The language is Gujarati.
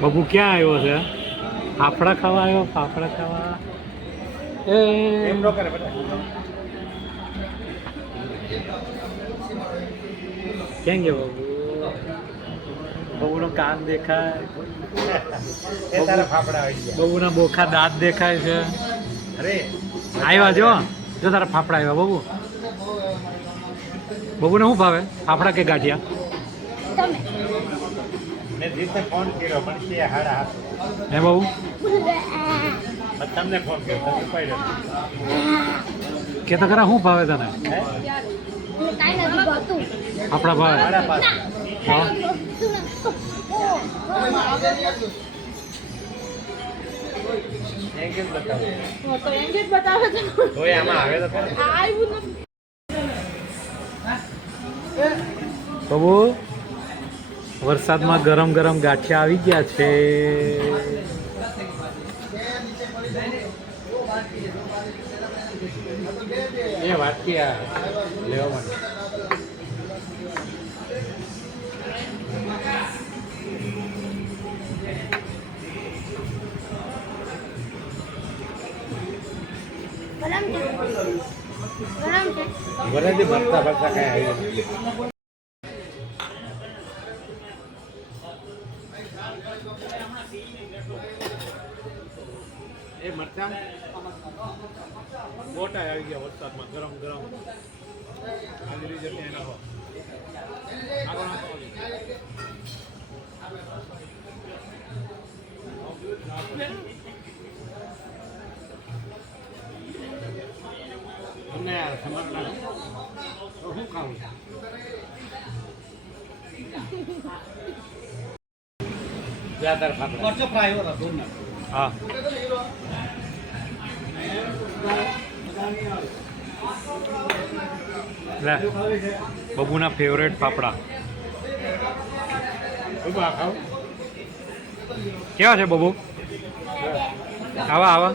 બબુ ક્યાં આવ્યો છે? ફાફડા ખાવા આવ્યો? ફાફડા ખાવા? એ. એમ ન કરે બેટા ગયો બબુ બબુનો કાન દેખાય. એ તારા ફાફડા આવી ગયા. બબુના બોખા દાંત દેખાય છે. અરે. આવ્યા જો. જો તારા ફાફડા આવ્યા બબુ બબુને શું ભાવે? ફાફડા કે ગાંઠિયા? તમે. મેં જીતને ફોન કર્યો પણ તે હાડા હાથ. હે બબુ? તમને ફોન કર્યો તમે ઉપાડ્યો કે તો ખરા શું ભાવે તને? આપણા ભાવે. હા. એમ કેમ તો એંગેજ બતાવે છે. આમાં આવે તો આવ્યું નથી. વરસાદમાં ગરમ ગરમ ગાંઠિયા આવી ગયા છે. એ વાટકી આ લેવા માટે. ભલેથી ભરતા ભરતા કઈ આવી એ મરચાં? મોટા આવી ગયા વરસાદમાં, ગરમ ગરમ. આલી ચટણી નાખો તમને આ સમજણ તો શું ખાવું હા લે બબુના ફેવરેટ પાપડા કેવા છે બબુ આવા આવા